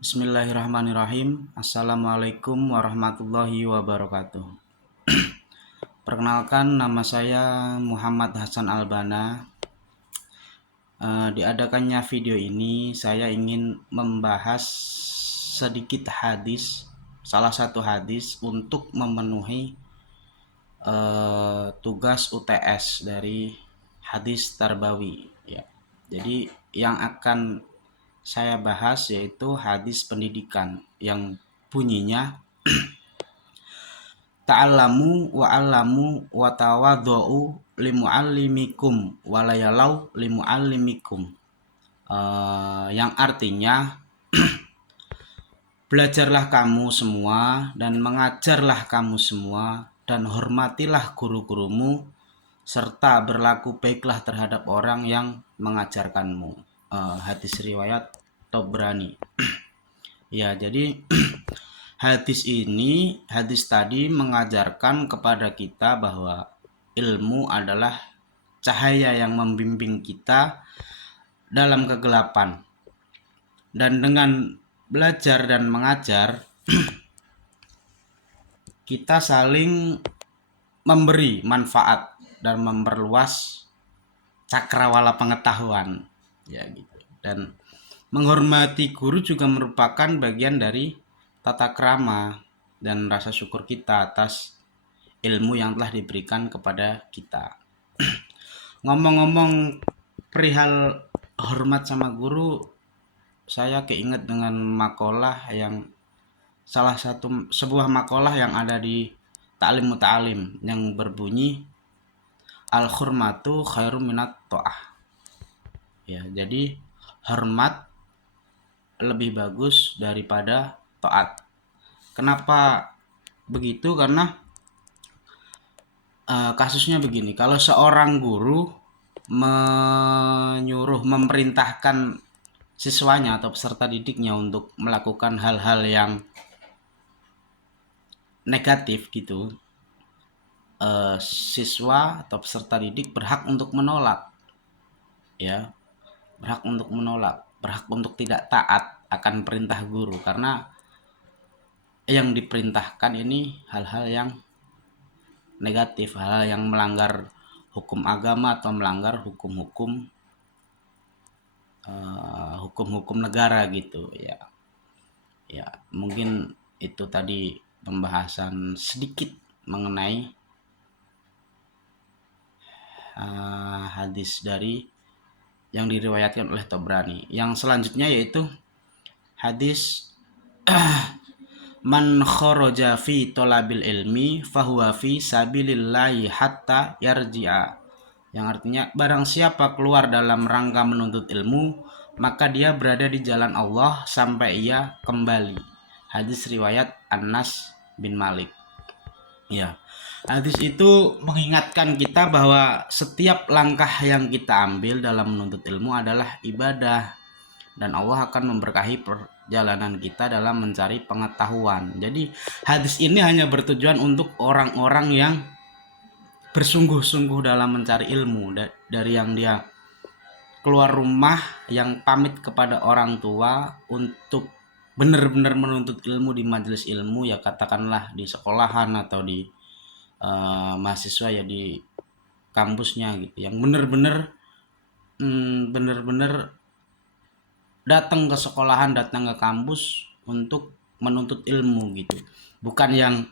Bismillahirrahmanirrahim. Assalamualaikum warahmatullahi wabarakatuh. Perkenalkan, nama saya Muhammad Hasan Albana. Diadakannya video ini saya ingin membahas sedikit hadis, salah satu hadis untuk memenuhi tugas UTS dari hadis Tarbawi. Ya. Jadi yang akan saya bahas yaitu hadis pendidikan yang bunyinya ta'allamu wa 'allamu wa tawaddu'u limu'allimikum wa layalau limu'allimikum. Yang artinya belajarlah kamu semua dan mengajarlah kamu semua dan hormatilah guru-gurumu serta berlaku baiklah terhadap orang yang mengajarkanmu. Hadis riwayat Tabrani. Ya, jadi hadis tadi mengajarkan kepada kita bahwa ilmu adalah cahaya yang membimbing kita dalam kegelapan. Dan dengan belajar dan mengajar, kita saling memberi manfaat dan memperluas cakrawala pengetahuan. Ya gitu. Dan menghormati guru juga merupakan bagian dari tata krama dan rasa syukur kita atas ilmu yang telah diberikan kepada kita. Ngomong-ngomong perihal hormat sama guru, saya keinget dengan makalah yang sebuah makalah yang ada di Ta'lim Muta'alim yang berbunyi al-hurmatu khairum minat ta'ah. Ya, jadi hormat lebih bagus daripada taat. Kenapa begitu? Karena kasusnya begini, kalau seorang guru memerintahkan siswanya atau peserta didiknya untuk melakukan hal-hal yang negatif gitu, siswa atau peserta didik berhak untuk menolak, ya, berhak untuk tidak taat akan perintah guru, karena yang diperintahkan ini hal-hal yang negatif, hal-hal yang melanggar hukum agama atau melanggar hukum-hukum negara gitu ya. Ya, mungkin itu tadi pembahasan sedikit mengenai hadis dari yang diriwayatkan oleh Tabrani. Yang selanjutnya yaitu hadis man kharaja fi talabil ilmi fahuwa fi sabilillahi hatta yarji'a, yang artinya barang siapa keluar dalam rangka menuntut ilmu maka dia berada di jalan Allah sampai ia kembali. Hadis riwayat Anas bin Malik. Ya, hadis itu mengingatkan kita bahwa setiap langkah yang kita ambil dalam menuntut ilmu adalah ibadah dan Allah akan memberkahi perjalanan kita dalam mencari pengetahuan. Jadi hadis ini hanya bertujuan untuk orang-orang yang bersungguh-sungguh dalam mencari ilmu, dari yang dia keluar rumah, yang pamit kepada orang tua untuk benar-benar menuntut ilmu di majelis ilmu, ya katakanlah di sekolahan atau di mahasiswa ya di kampusnya gitu, yang benar-benar datang ke sekolahan, datang ke kampus untuk menuntut ilmu gitu. Bukan yang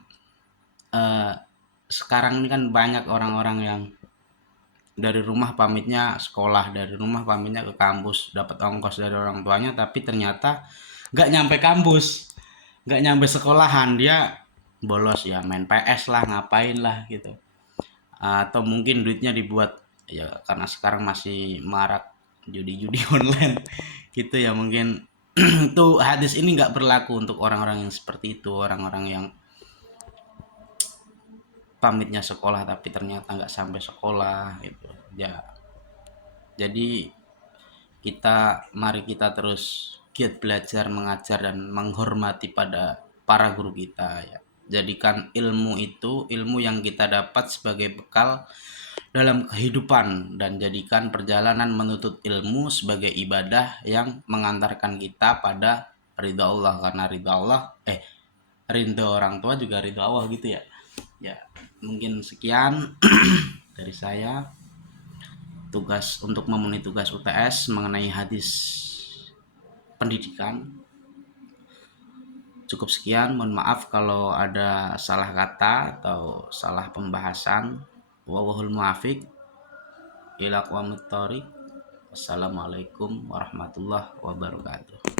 sekarang ini kan banyak orang-orang yang dari rumah pamitnya sekolah, dari rumah pamitnya ke kampus, dapat ongkos dari orang tuanya, tapi ternyata nggak nyampe kampus, nggak nyampe sekolahan, dia bolos ya, main PS lah, ngapain lah gitu. Atau mungkin duitnya dibuat, ya karena sekarang masih marak judi-judi online gitu ya, mungkin tuh hadis ini nggak berlaku untuk orang-orang yang seperti itu, orang-orang yang pamitnya sekolah tapi ternyata nggak sampai sekolah gitu ya. Jadi mari kita terus giat belajar, mengajar dan menghormati pada para guru kita ya. Jadikan ilmu itu ilmu yang kita dapat sebagai bekal dalam kehidupan, dan jadikan perjalanan menuntut ilmu sebagai ibadah yang mengantarkan kita pada ridho Allah, karena ridho Allah ridho orang tua juga ridho Allah gitu ya. Ya, mungkin sekian dari saya, tugas untuk memenuhi tugas UTS mengenai hadis pendidikan. Cukup sekian, mohon maaf kalau ada salah kata atau salah pembahasan. Wallahul muwaffiq ila aqwamit thoriq. Wassalamualaikum warahmatullahi wabarakatuh.